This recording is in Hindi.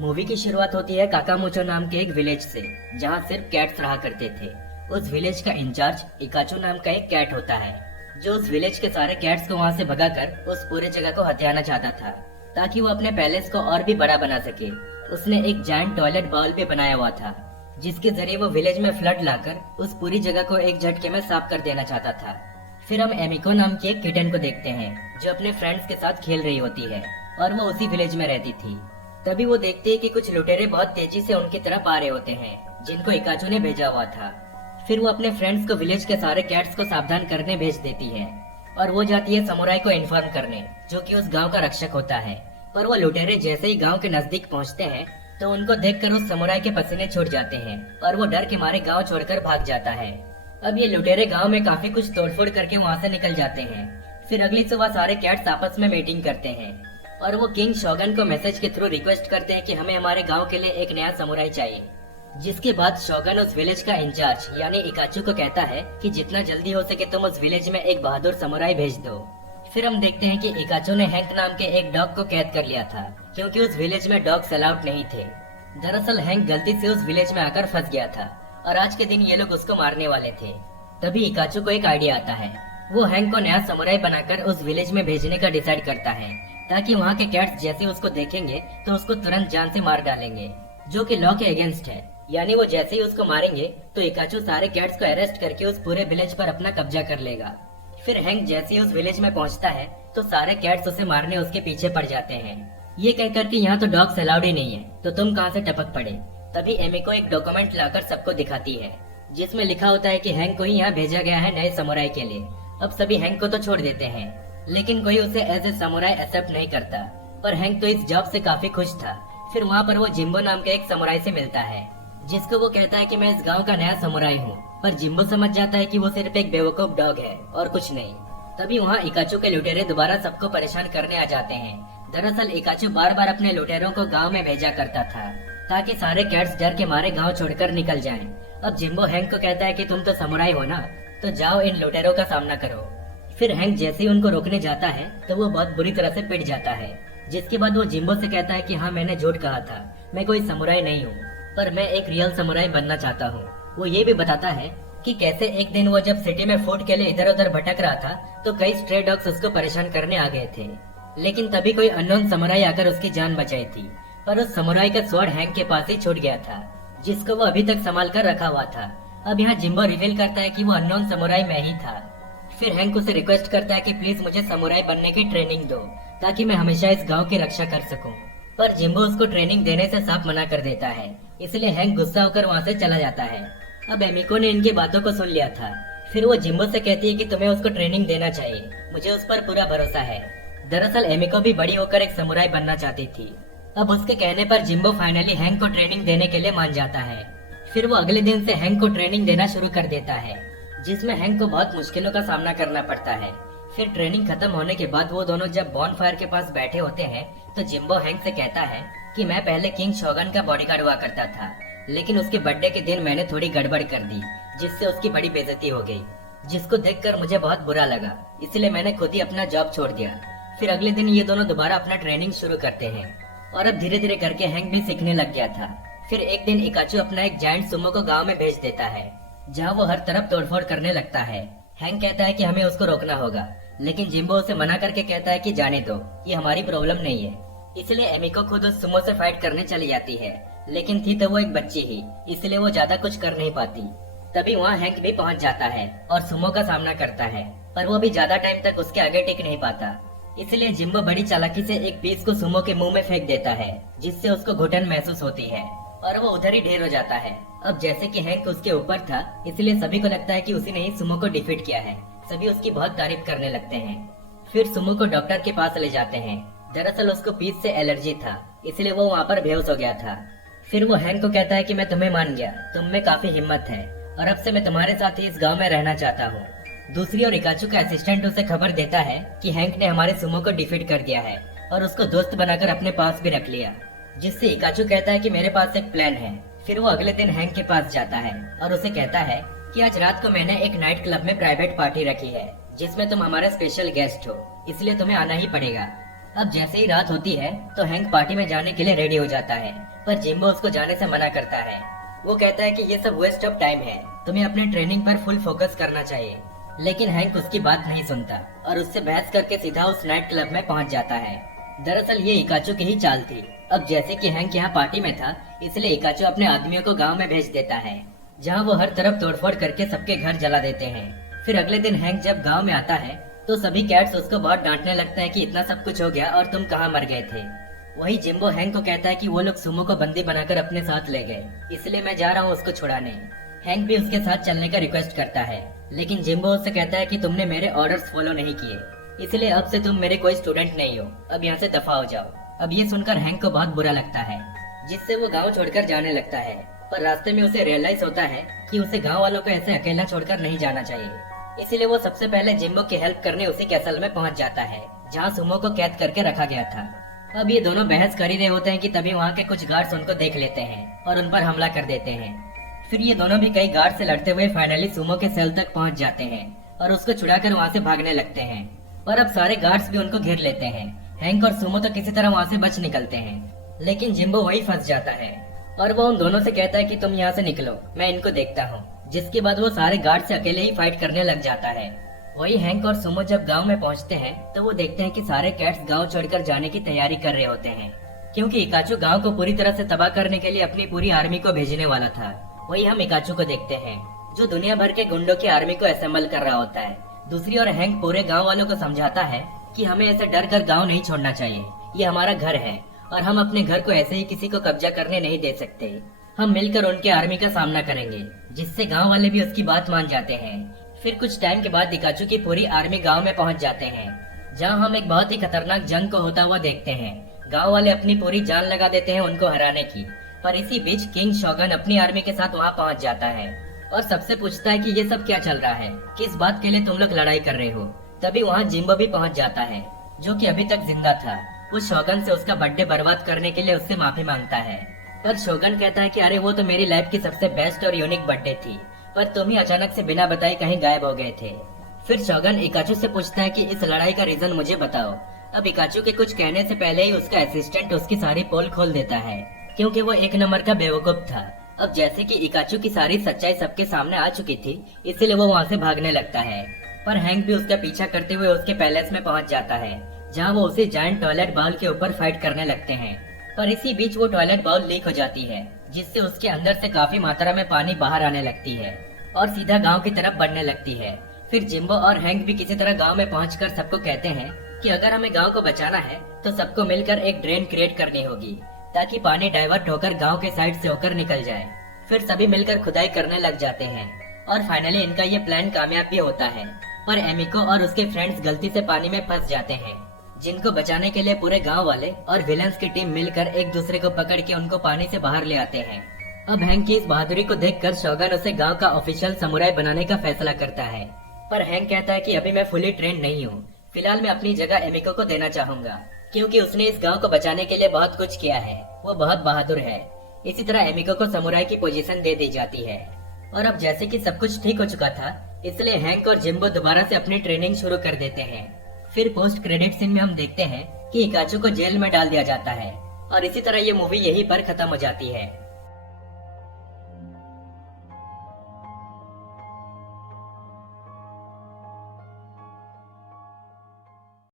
मूवी की शुरुआत होती है काकामुचो नाम के एक विलेज से, जहाँ सिर्फ कैट्स रहा करते थे। उस विलेज का इंचार्ज इकाचो नाम का एक कैट होता है, जो उस विलेज के सारे कैट्स को वहाँ से भगाकर उस पूरे जगह को हथियाना चाहता था, ताकि वो अपने पैलेस को और भी बड़ा बना सके। उसने एक जायंट टॉयलेट बाउल भी बनाया हुआ था, जिसके जरिए वो विलेज में फ्लड लाकर उस पूरी जगह को एक झटके में साफ कर देना चाहता था। फिर हम एमिको नाम की एक किटन को देखते हैं, जो अपने फ्रेंड्स के साथ खेल रही होती है और वो उसी विलेज में रहती थी। तभी वो देखती है कि कुछ लुटेरे बहुत तेजी से उनकी तरफ आ रहे होते हैं, जिनको इकाचू ने भेजा हुआ था। फिर वो अपने फ्रेंड्स को विलेज के सारे कैट्स को सावधान करने भेज देती है और वो जाती है समुराई को इन्फॉर्म करने, जो कि उस गांव का रक्षक होता है। पर वो लुटेरे जैसे ही गांव के नजदीक पहुंचते हैं तो उनको देखकर उस समुराई के पसीने छूट जाते हैं और वो डर के मारे गांव छोड़कर भाग जाता है। अब ये लुटेरे गांव में काफी कुछ तोड़फोड़ करके वहां से निकल जाते हैं। फिर अगली सुबह सारे कैट्स आपस में मीटिंग करते हैं और वो किंग शोगन को मैसेज के थ्रू रिक्वेस्ट करते हैं कि हमें हमारे गांव के लिए एक नया समुराई चाहिए। जिसके बाद शोगन उस विलेज का इंचार्ज यानी इकाचू को कहता है कि जितना जल्दी हो सके तुम उस विलेज में एक बहादुर समुराई भेज दो। फिर हम देखते हैं कि इकाचू ने हैंक नाम के एक डॉग को कैद कर लिया था, क्योंकि उस विलेज में डॉग्स अलाउड नहीं थे। दरअसल हैंक गलती से उस विलेज में आकर फंस गया था और आज के दिन ये लोग उसको मारने वाले थे। तभी इकाचू को एक आइडिया आता है। वो हैंक को नया समुराई बनाकर उस विलेज में भेजने का डिसाइड करता है, ताकि वहाँ के कैट्स जैसे उसको देखेंगे तो उसको तुरंत जान से मार डालेंगे, जो कि लॉ के अगेंस्ट है। यानी वो जैसे ही उसको मारेंगे तो इकाचू सारे कैट्स को अरेस्ट करके उस पूरे विलेज पर अपना कब्जा कर लेगा। फिर हैंक जैसे ही उस विलेज में पहुंचता है तो सारे कैट्स उसे मारने उसके पीछे पड़ जाते हैं, ये कहकर कि यहाँ तो डॉग्स अलाउड ही नहीं है, तो तुम कहाँ से टपक पड़े। तभी एमिको एक डॉक्यूमेंट लाकर सबको दिखाती है, जिसमें लिखा होता है कि हैंक को ही यहाँ भेजा गया है नए समुराई के लिए। अब सभी हैंक को तो छोड़ देते हैं, लेकिन कोई उसे एज ए समुराई एक्सेप्ट नहीं करता। पर हैंक तो इस जॉब से काफी खुश था। फिर वहाँ पर वो जिम्बो नाम के एक समुराई से मिलता है, जिसको वो कहता है कि मैं इस गांव का नया समुराई हूँ। पर जिम्बो समझ जाता है कि वो सिर्फ एक बेवकूफ डॉग है और कुछ नहीं। तभी वहाँ इकाचू के लुटेरे दोबारा सबको परेशान करने आ जाते हैं। दरअसल इकाचू बार बार अपने लुटेरों को गांव में भेजा करता था, ताकि सारे कैट्स डर के मारे गांव छोड़कर निकल जाएं। अब जिम्बो हैंक को कहता है कि तुम तो समुराई हो ना, तो जाओ इन लुटेरों का सामना करो। फिर हैंक जैसे ही उनको रोकने जाता है तो वो बहुत बुरी तरह से पिट जाता है। जिसके बाद वो जिम्बो से कहता है कि हाँ मैंने झूठ कहा था, मैं कोई समुराई नहीं हूँ, पर मैं एक रियल समुराई बनना चाहता हूँ। वो ये भी बताता है कि कैसे एक दिन वो जब सिटी में फूड के लिए इधर उधर भटक रहा था तो कई स्ट्रे डॉग्स उसको परेशान करने आ गए थे, लेकिन तभी कोई अननोन समुराई आकर उसकी जान बचाई थी। पर उस समुराई का स्वॉर्ड हैंक के पास ही छूट गया था, जिसको वो अभी तक संभाल कर रखा हुआ था। अब यहाँ जिम्बो रिवील करता है कि वो अननोन समुराई मैं ही था। फिर हैंक उसे रिक्वेस्ट करता है कि प्लीज मुझे समुराई बनने की ट्रेनिंग दो, ताकि मैं हमेशा इस गांव की रक्षा कर सकूं। पर जिम्बो उसको ट्रेनिंग देने से साफ मना कर देता है, इसलिए हैंक गुस्सा होकर वहाँ से चला जाता है। अब एमिको ने इनकी बातों को सुन लिया था। फिर वो जिम्बो से कहती है कि तुम्हें उसको ट्रेनिंग देना चाहिए, मुझे उस पर पूरा भरोसा है। दरअसल एमिको भी बड़ी होकर एक समुराई बनना चाहती थी। अब उसके कहने पर जिम्बो फाइनली हैंक को ट्रेनिंग देने के लिए मान जाता है। फिर वो अगले दिन से हैंक को ट्रेनिंग देना शुरू कर देता है, जिसमें हैंक को बहुत मुश्किलों का सामना करना पड़ता है। फिर ट्रेनिंग खत्म होने के बाद वो दोनों जब बॉन फायर के पास बैठे होते हैं तो जिम्बो हैंक से कहता है कि मैं पहले किंग शोगन का बॉडीगार्ड हुआ करता था, लेकिन उसके बर्थडे के दिन मैंने थोड़ी गड़बड़ कर दी, जिससे उसकी बड़ी बेइज्जती हो गई, जिसको देखकर मुझे बहुत बुरा लगा, इसलिए मैंने खुद ही अपना जॉब छोड़ दिया। फिर अगले दिन ये दोनों दोबारा अपना ट्रेनिंग शुरू करते हैं और अब धीरे धीरे करके हैंक भी सीखने लग गया था। फिर एक दिन इकाचू अपना एक जायंट सुमो को गांव में भेज देता है, जहाँ वो हर तरफ तोड़फोड़ करने लगता है। हैंक कहता है कि हमें उसको रोकना होगा, लेकिन जिम्बो उसे मना करके कहता है कि जाने दो, ये हमारी प्रॉब्लम नहीं है। इसलिए एमिको खुद उस सुमो से फाइट करने चली जाती है, लेकिन थी तो वो एक बच्ची ही, इसलिए वो ज्यादा कुछ कर नहीं पाती। तभी वहाँ हैंक भी पहुँच जाता है और सुमो का सामना करता है, पर वो भी ज्यादा टाइम तक उसके आगे टिक नहीं पाता। इसलिए जिम्बो बड़ी चालाकी से एक पीस को सुमो के मुंह में फेंक देता है, जिससे उसको घुटन महसूस होती है और वो उधर ही ढेर हो जाता है। अब जैसे कि हैंक उसके ऊपर था, इसलिए सभी को लगता है कि उसी ने ही सुमो को डिफीट किया है। सभी उसकी बहुत तारीफ करने लगते हैं। फिर सुमो को डॉक्टर के पास ले जाते हैं। दरअसल उसको पीस से एलर्जी था, इसलिए वो वहाँ पर बेहोश हो गया था। फिर वो हैंक को कहता है कि मैं तुम्हें मान गया, तुम में काफी हिम्मत है और अब से मैं तुम्हारे साथ ही इस गाँव में रहना चाहता हूँ। दूसरी ओर इकाचू का असिस्टेंट उसे खबर देता है कि हैंक ने हमारे सुमो को डिफीट कर दिया है और उसको दोस्त बनाकर अपने पास भी रख लिया, जिससे इकाचू कहता है कि मेरे पास एक प्लान है। फिर वो अगले दिन हैंक के पास जाता है और उसे कहता है कि आज रात को मैंने एक नाइट क्लब में प्राइवेट पार्टी रखी है, जिसमें तुम हमारे स्पेशल गेस्ट हो, इसलिए तुम्हें आना ही पड़ेगा। अब जैसे ही रात होती है तो हैंक पार्टी में जाने के लिए रेडी हो जाता है, पर जिम्बो उसको जाने से मना करता है। वो कहता है कि ये सब वेस्ट ऑफ टाइम है, तुम्हें अपने ट्रेनिंग पर फुल फोकस करना चाहिए। लेकिन हैंक उसकी बात नहीं सुनता और उससे बहस करके सीधा उस नाइट क्लब में पहुंच जाता है। दरअसल ये इकाचो की ही चाल थी। अब जैसे कि हैंक यहाँ पार्टी में था, इसलिए इकाचो अपने आदमियों को गांव में भेज देता है, जहाँ वो हर तरफ तोड़फोड़ करके सबके घर जला देते हैं। फिर अगले दिन हैंक जब गांव में आता है तो सभी कैट्स उसको बहुत डांटने लगते हैं कि इतना सब कुछ हो गया और तुम कहाँ मर गए थे। वही जिम्बो हैंक को कहता है कि वो लोग सुमो को बंदी बनाकर अपने साथ ले गए, इसलिए मैं जा रहा हूँ उसको छुड़ाने। हैंक भी उसके साथ चलने का रिक्वेस्ट करता है, लेकिन जिम्बो उससे कहता है कि तुमने मेरे ऑर्डर्स फॉलो नहीं किए, इसलिए अब से तुम मेरे कोई स्टूडेंट नहीं हो, अब यहाँ से दफा हो जाओ। अब ये सुनकर हैंक को बहुत बुरा लगता है, जिससे वो गाँव छोड़कर जाने लगता है। पर रास्ते में उसे रियलाइज होता है कि उसे गाँव वालों को ऐसे अकेला छोड़कर नहीं जाना चाहिए, इसीलिए वो सबसे पहले जिम्बो की हेल्प करने उसी कैसल में पहुंच जाता है, जहां सुमो को कैद करके रखा गया था। अब ये दोनों बहस कर ही रहे होते हैं कि तभी वहां के कुछ गार्ड्स उनको देख लेते हैं और उन पर हमला कर देते हैं। फिर ये दोनों भी कई गार्ड से लड़ते हुए फाइनली सुमो के सेल तक पहुंच जाते हैं और उसको छुड़ाकर वहां से भागने लगते हैं। और अब सारे गार्ड्स भी उनको घेर लेते हैं। हैंक और सुमो तो किसी तरह वहां से बच निकलते हैं, लेकिन जिम्बो वही फंस जाता है और वो उन दोनों से कहता है कि तुम यहाँ से निकलो, मैं इनको देखता हूँ। जिसके बाद वो सारे गार्ड से अकेले ही फाइट करने लग जाता है। वही हैंक और सुमो जब गांव में पहुंचते हैं तो वो देखते हैं कि सारे कैट्स गांव छोड़कर जाने की तैयारी कर रहे होते हैं, क्योंकि इकाचो गांव को पूरी तरह से तबाह करने के लिए अपनी पूरी आर्मी को भेजने वाला था। वही हम इकाचो को देखते हैं, जो दुनिया भर के गुंडों की आर्मी को असेंबल कर रहा होता है। दूसरी ओर हैंक पूरे गाँव वालों को समझाता है कि हमें ऐसे डर कर गाँव नहीं छोड़ना चाहिए, ये हमारा घर है और हम अपने घर को ऐसे ही किसी को कब्जा करने नहीं दे सकते। हम मिलकर उनके आर्मी का सामना करेंगे, जिससे गांव वाले भी उसकी बात मान जाते हैं। फिर कुछ टाइम के बाद इकाचो की पूरी आर्मी गांव में पहुंच जाते हैं, जहां हम एक बहुत ही खतरनाक जंग को होता हुआ देखते हैं। गांव वाले अपनी पूरी जान लगा देते हैं उनको हराने की, पर इसी बीच किंग शोगन अपनी आर्मी के साथ वहां पहुंच जाता है और सबसे पूछता है कि ये सब क्या चल रहा है, किस बात के लिए तुम लोग लड़ाई कर रहे हो। तभी वहाँ जिम्बो भी पहुँच जाता है, जो कि अभी तक जिंदा था। वो शोगन से उसका बर्थडे बर्बाद करने के लिए उससे माफी मांगता है, पर शोगन कहता है कि अरे वो तो मेरी लाइफ की सबसे बेस्ट और यूनिक बर्थडे थी, पर तुम ही अचानक से बिना बताए कहीं गायब हो गए थे। फिर शोगन इकाचो से पूछता है कि इस लड़ाई का रीजन मुझे बताओ। अब इकाचो के कुछ कहने से पहले ही उसका असिस्टेंट उसकी सारी पोल खोल देता है, क्योंकि वो एक नंबर का बेवकूफ था। अब जैसे कि इकाचो की सारी सच्चाई सबके सामने आ चुकी थी, इसलिए वो वहाँ से भागने लगता है। पर हैंक भी उसका पीछा करते हुए उसके पैलेस में पहुँच जाता है, जहाँ वो उसी जायंट टॉयलेट बाउल के ऊपर फाइट करने लगते हैं। पर इसी बीच वो टॉयलेट बाउल लीक हो जाती है, जिससे उसके अंदर से काफी मात्रा में पानी बाहर आने लगती है और सीधा गांव की तरफ बढ़ने लगती है। फिर जिम्बो और हैंक भी किसी तरह गांव में पहुंचकर सबको कहते हैं कि अगर हमें गांव को बचाना है तो सबको मिलकर एक ड्रेन क्रिएट करनी होगी, ताकि पानी डाइवर्ट होकर गांव के साइड से होकर निकल जाए। फिर सभी मिलकर खुदाई करने लग जाते हैं और फाइनली इनका ये प्लान कामयाब भी होता है। पर एमिको और उसके फ्रेंड्स गलती से पानी में फंस जाते हैं, जिनको बचाने के लिए पूरे गांव वाले और विलन्स की टीम मिलकर एक दूसरे को पकड़ के उनको पानी से बाहर ले आते हैं। अब हैंक की इस बहादुरी को देखकर शोगन उसे गांव का ऑफिशियल समुराई बनाने का फैसला करता है। पर हैंक कहता है कि अभी मैं फुली ट्रेन नहीं हूँ, फिलहाल मैं अपनी जगह एमिको को देना चाहूंगा, क्योंकि उसने इस गांव को बचाने के लिए बहुत कुछ किया है, वो बहुत बहादुर है। इसी तरह एमिको को समुराई की पोजीशन दे दी जाती है। और अब जैसे कि सब कुछ ठीक हो चुका था, इसलिए हैंक और जिम्बो दोबारा से अपनी ट्रेनिंग शुरू कर देते हैं। फिर पोस्ट क्रेडिट सीन में हम देखते हैं कि इकाचो को जेल में डाल दिया जाता है और इसी तरह ये मूवी यहीं पर खत्म हो जाती है।